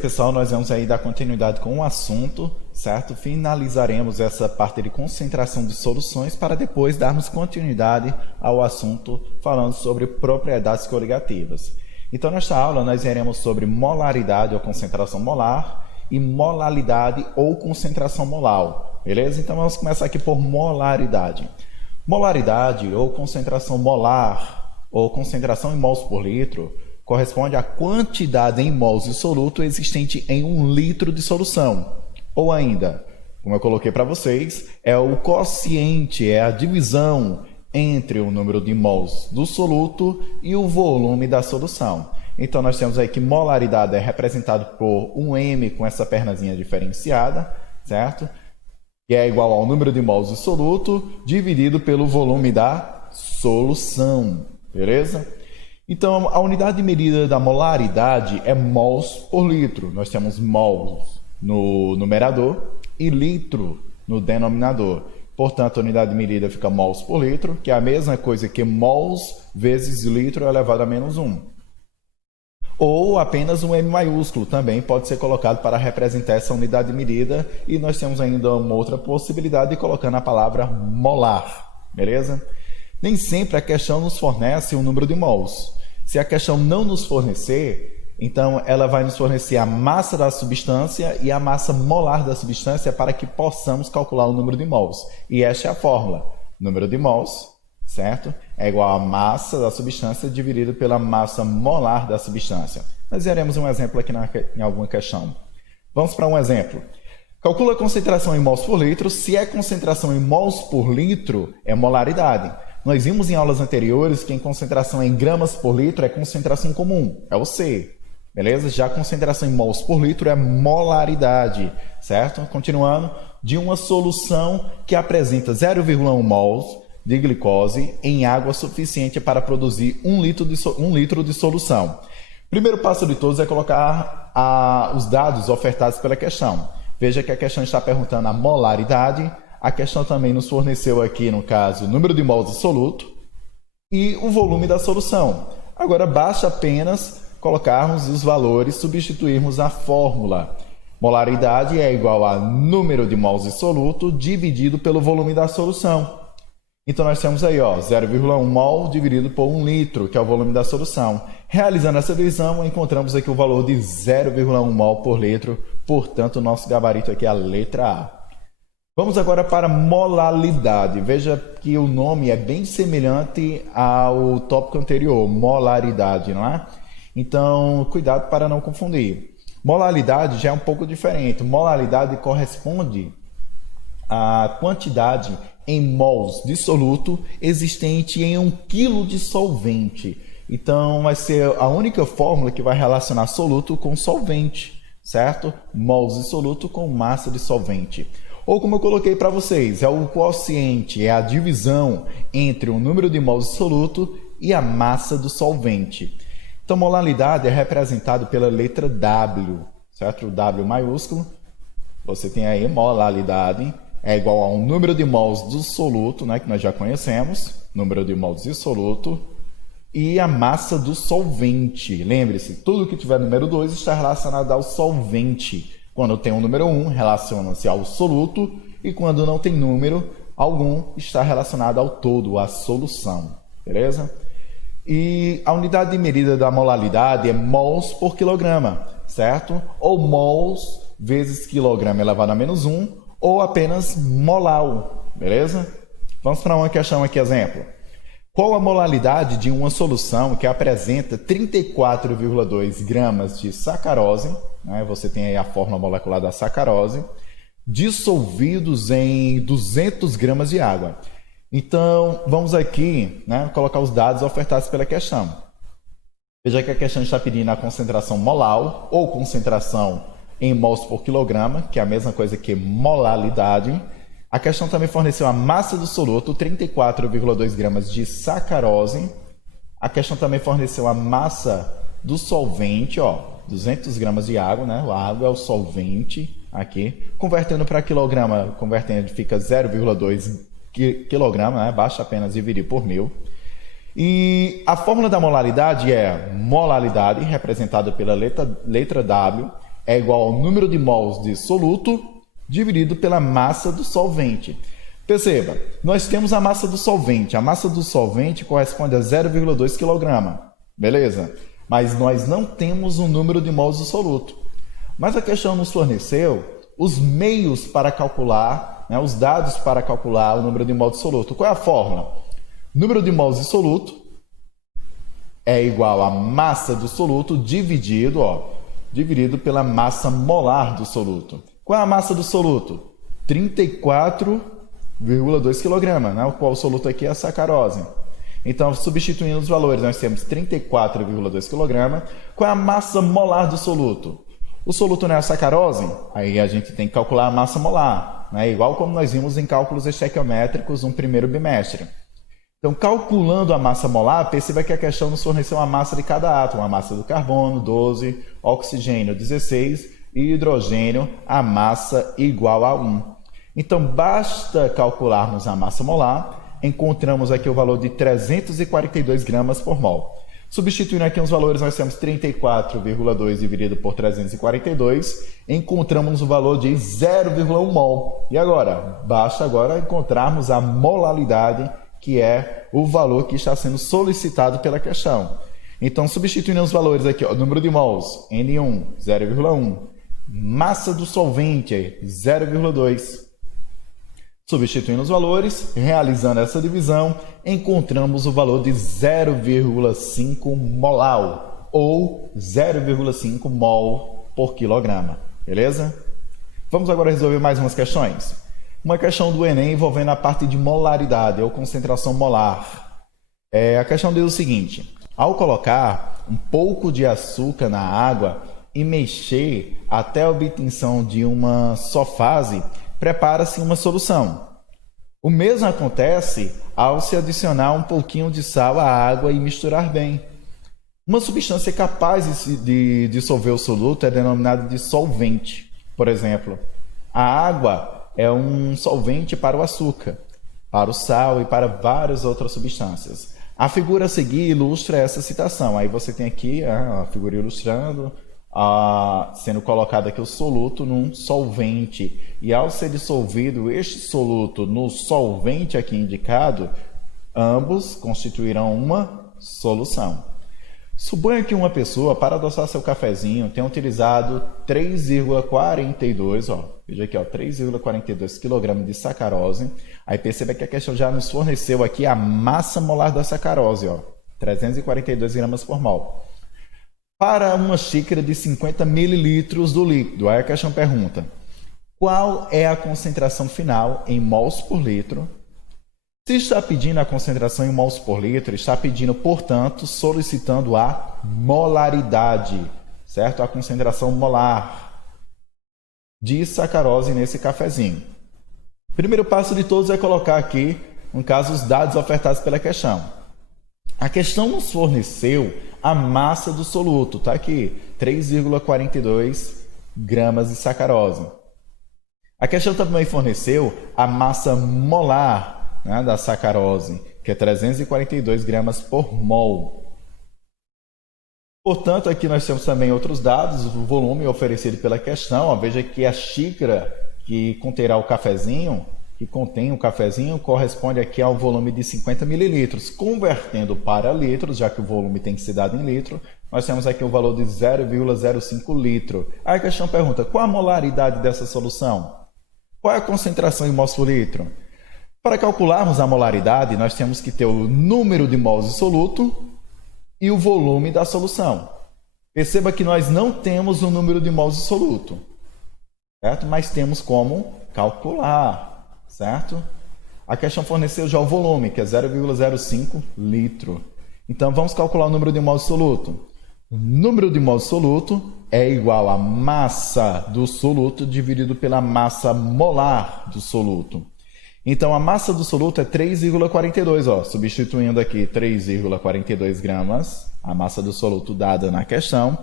Pessoal, nós vamos aí dar continuidade com o assunto, certo? Finalizaremos essa parte de concentração de soluções para depois darmos continuidade ao assunto falando sobre propriedades coligativas. Então, nesta aula, nós veremos sobre molaridade ou concentração molar e molalidade ou concentração molar, beleza? Então, vamos começar aqui por molaridade. Molaridade ou concentração molar ou concentração em mols por litro corresponde à quantidade em mols de soluto existente em 1 litro de solução. Ou ainda, como eu coloquei para vocês, é o quociente, é a divisão entre o número de mols do soluto e o volume da solução. Então, nós temos aí que molaridade é representado por um M com essa pernazinha diferenciada, certo? Que é igual ao número de mols do soluto dividido pelo volume da solução, beleza? Então, a unidade de medida da molaridade é mols por litro. Nós temos mols no numerador e litro no denominador. Portanto, a unidade de medida fica mols por litro, que é a mesma coisa que mols vezes litro elevado a menos 1. Ou apenas um M maiúsculo também pode ser colocado para representar essa unidade de medida. E nós temos ainda uma outra possibilidade de colocar a palavra molar, beleza? Nem sempre a questão nos fornece o número de mols. Se a questão não nos fornecer, então ela vai nos fornecer a massa da substância e a massa molar da substância para que possamos calcular o número de mols. E esta é a fórmula. Número de mols, certo? É igual a massa da substância dividido pela massa molar da substância. Nós veremos um exemplo aqui em alguma questão. Vamos para um exemplo. Calcula a concentração em mols por litro. Se é concentração em mols por litro, é molaridade. Nós vimos em aulas anteriores que em concentração em gramas por litro é concentração comum, é o C, beleza? Já a concentração em mols por litro é molaridade, certo? Continuando, de uma solução que apresenta 0,1 mols de glicose em água suficiente para produzir 1 litro de solução. Primeiro passo de todos é colocar os dados ofertados pela questão. Veja que a questão está perguntando a molaridade. A questão também nos forneceu aqui, no caso, o número de mols de soluto e o volume da solução. Agora, basta apenas colocarmos os valores, substituirmos a fórmula. Molaridade é igual a número de mols de soluto dividido pelo volume da solução. Então, nós temos aí 0,1 mol dividido por 1 litro, que é o volume da solução. Realizando essa divisão, encontramos aqui o valor de 0,1 mol por litro. Portanto, o nosso gabarito aqui é a letra A. Vamos agora para molalidade. Veja que o nome é bem semelhante ao tópico anterior, molaridade, não é? Então, cuidado para não confundir. Molalidade já é um pouco diferente. Molalidade corresponde à quantidade em mols de soluto existente em 1 kg de solvente. Então, vai ser a única fórmula que vai relacionar soluto com solvente, certo? Mols de soluto com massa de solvente. Ou como eu coloquei para vocês, é o quociente, é a divisão entre o número de mols de soluto e a massa do solvente. Então, molaridade é representado pela letra W, certo? O W maiúsculo. Você tem aí molaridade, é igual a um número de mols do soluto, né, que nós já conhecemos, número de mols de soluto, e a massa do solvente. Lembre-se, tudo que tiver número 2 está relacionado ao solvente. Quando tem o número 1, relaciona-se ao soluto, e quando não tem número algum, está relacionado ao todo, à solução, beleza? E a unidade de medida da molaridade é mols por quilograma, certo? Ou mols vezes quilograma elevado a menos 1, ou apenas molar, beleza? Vamos para uma questão aqui, exemplo. Qual a molaridade de uma solução que apresenta 34,2 gramas de sacarose, né? Você tem aí a fórmula molecular da sacarose, dissolvidos em 200 gramas de água. Então, vamos aqui, né, colocar os dados ofertados pela questão. Veja que a questão está pedindo a concentração molar ou concentração em mols por quilograma, que é a mesma coisa que molalidade. A questão também forneceu a massa do soluto, 34,2 gramas de sacarose. A questão também forneceu a massa do solvente, 200 gramas de água, né? A água é o solvente aqui. Convertendo para quilograma, fica 0,2 quilograma, né? Basta apenas dividir por 1000. E a fórmula da molaridade é molaridade, representada pela letra W, é igual ao número de mols de soluto dividido pela massa do solvente. Perceba, nós temos a massa do solvente. A massa do solvente corresponde a 0,2 kg. Beleza? Mas nós não temos o número de mols do soluto. Mas a questão nos forneceu os meios para calcular, os dados para calcular o número de mols de soluto. Qual é a fórmula? Número de mols de soluto é igual a massa do soluto dividido pela massa molar do soluto. Qual é a massa do soluto? 34,2 kg, o qual o soluto aqui é a sacarose. Então, substituindo os valores, nós temos 34,2 kg. Qual é a massa molar do soluto? O soluto não é a sacarose? Aí a gente tem que calcular a massa molar, igual como nós vimos em cálculos estequiométricos no primeiro bimestre. Então, calculando a massa molar, perceba que a questão nos forneceu a massa de cada átomo, a massa do carbono, 12, oxigênio, 16, e hidrogênio, a massa igual a 1. Então, basta calcularmos a massa molar, encontramos aqui o valor de 342 gramas por mol. Substituindo aqui os valores, nós temos 34,2 dividido por 342, encontramos o valor de 0,1 mol. E agora? Basta agora encontrarmos a molaridade, que é o valor que está sendo solicitado pela questão. Então, substituindo os valores aqui, número de mols, N1, 0,1, massa do solvente, 0,2. Substituindo os valores, realizando essa divisão, encontramos o valor de 0,5 molar, ou 0,5 mol por quilograma. Beleza? Vamos agora resolver mais umas questões. Uma questão do Enem envolvendo a parte de molaridade, ou concentração molar. A questão diz o seguinte: ao colocar um pouco de açúcar na água e mexer até a obtenção de uma só fase, prepara-se uma solução. O mesmo acontece ao se adicionar um pouquinho de sal à água e misturar bem. Uma substância capaz de dissolver o soluto é denominada de solvente. Por exemplo, a água é um solvente para o açúcar, para o sal e para várias outras substâncias. A figura a seguir ilustra essa citação. Aí você tem aqui a figura ilustrando, sendo colocado aqui o soluto num solvente. E ao ser dissolvido este soluto no solvente aqui indicado, ambos constituirão uma solução. Suponha que uma pessoa, para adoçar seu cafezinho, tenha utilizado 3,42, veja aqui, 3,42 kg de sacarose. Aí perceba que a questão já nos forneceu aqui a massa molar da sacarose, 342 gramas por mol. Para uma xícara de 50 mililitros do líquido, aí a questão pergunta: qual é a concentração final em mols por litro? Se está pedindo a concentração em mols por litro, está pedindo, portanto, solicitando a molaridade, certo? A concentração molar de sacarose nesse cafezinho. O primeiro passo de todos é colocar aqui, no caso, os dados ofertados pela questão. A questão nos forneceu a massa do soluto, está aqui, 3,42 gramas de sacarose. A questão também forneceu a massa molar da sacarose, que é 342 gramas por mol. Portanto, aqui nós temos também outros dados, o volume oferecido pela questão. Veja que a xícara que conterá o cafezinho, que contém o cafezinho, corresponde aqui ao volume de 50 mililitros. Convertendo para litros, já que o volume tem que ser dado em litro, nós temos aqui o valor de 0,05 litro. Aí a questão pergunta: qual a molaridade dessa solução? Qual é a concentração em mols por litro? Para calcularmos a molaridade, nós temos que ter o número de mols de soluto e o volume da solução. Perceba que nós não temos o número de mols de soluto, certo? Mas temos como calcular, certo? A questão forneceu já o volume, que é 0,05 litro. Então, vamos calcular o número de mols de soluto. O número de mols de soluto é igual a massa do soluto dividido pela massa molar do soluto. Então, a massa do soluto é 3,42, substituindo aqui 3,42 gramas, a massa do soluto dada na questão,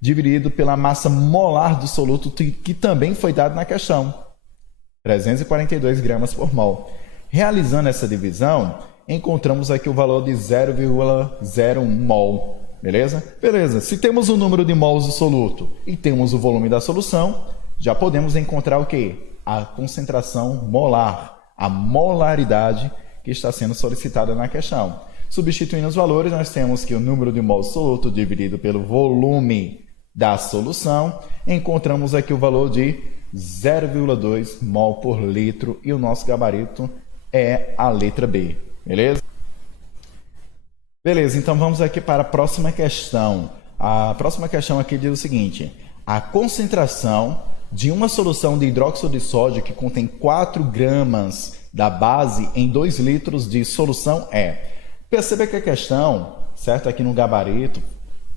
dividido pela massa molar do soluto, que também foi dada na questão, 342 gramas por mol. Realizando essa divisão, encontramos aqui o valor de 0,01 mol. Beleza? Beleza. Se temos o número de mols do soluto e temos o volume da solução, já podemos encontrar o quê? A concentração molar, a molaridade que está sendo solicitada na questão. Substituindo os valores, nós temos que o número de mols do soluto dividido pelo volume da solução, encontramos aqui o valor de 0,2 mol por litro e o nosso gabarito é a letra B. Beleza? Beleza, então vamos aqui para a próxima questão. A próxima questão aqui diz o seguinte: a concentração de uma solução de hidróxido de sódio que contém 4 gramas da base em 2 litros de solução é. Perceba que a questão, certo, aqui no gabarito,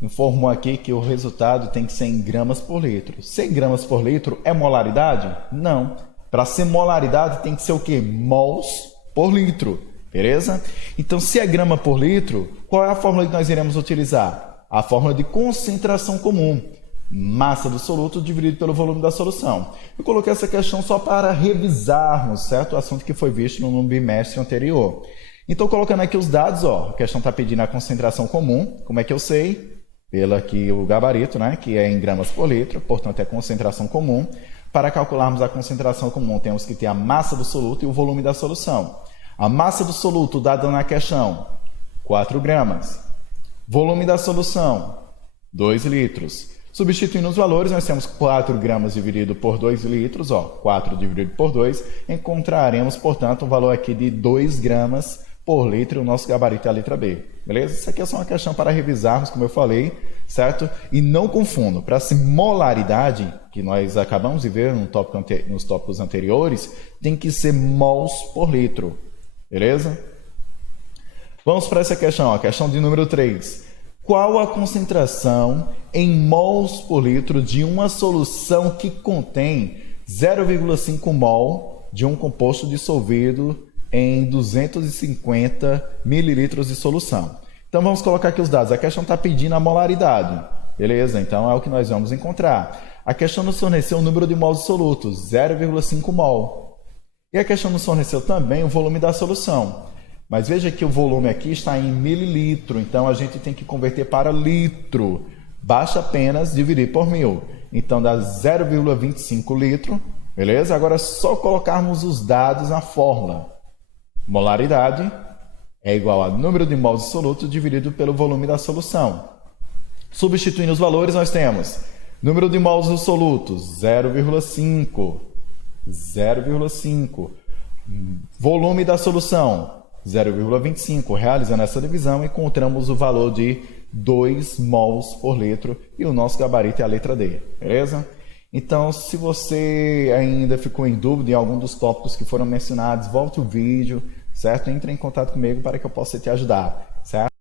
informou aqui que o resultado tem que ser em gramas por litro. 100 gramas por litro é molaridade? Não. Para ser molaridade tem que ser o quê? Mols por litro. Beleza? Então, se é grama por litro, qual é a fórmula que nós iremos utilizar? A fórmula de concentração comum. Massa do soluto dividido pelo volume da solução. Eu coloquei essa questão só para revisarmos, certo? O assunto que foi visto no bimestre anterior. Então, colocando aqui os dados, ó, a questão está pedindo a concentração comum. Como é que eu sei? Pelo aqui o gabarito, né? Que é em gramas por litro, portanto é concentração comum. Para calcularmos a concentração comum, temos que ter a massa do soluto e o volume da solução. A massa do soluto dada na questão, 4 gramas. Volume da solução, 2 litros. Substituindo os valores, nós temos 4 gramas dividido por 2 litros, ó, 4 dividido por 2, encontraremos, portanto, um valor aqui de 2 gramas por litro, o nosso gabarito é a letra B. Beleza? Isso aqui é só uma questão para revisarmos, como eu falei, certo? E não confundam, para essa molaridade, que nós acabamos de ver nos tópicos anteriores, tem que ser mols por litro. Beleza? Vamos para essa questão, a questão de número 3. Qual a concentração em mols por litro de uma solução que contém 0,5 mol de um composto dissolvido em 250 mililitros de solução? Então vamos colocar aqui os dados. A questão está pedindo a molaridade. Beleza? Então é o que nós vamos encontrar. A questão nos forneceu o número de mols de soluto, 0,5 mol. E a questão nos forneceu também o volume da solução. Mas veja que o volume aqui está em mililitro, então a gente tem que converter para litro. Basta apenas dividir por 1000. Então dá 0,25 litro, beleza? Agora é só colocarmos os dados na fórmula. Molaridade é igual a número de mols de soluto dividido pelo volume da solução. Substituindo os valores, nós temos número de mols do soluto, 0,5. 0,5. Volume da solução, 0,25. Realizando essa divisão, encontramos o valor de 2 mols por litro e o nosso gabarito é a letra D. Beleza? Então, se você ainda ficou em dúvida em algum dos tópicos que foram mencionados, volte o vídeo, certo? Entre em contato comigo para que eu possa te ajudar, certo?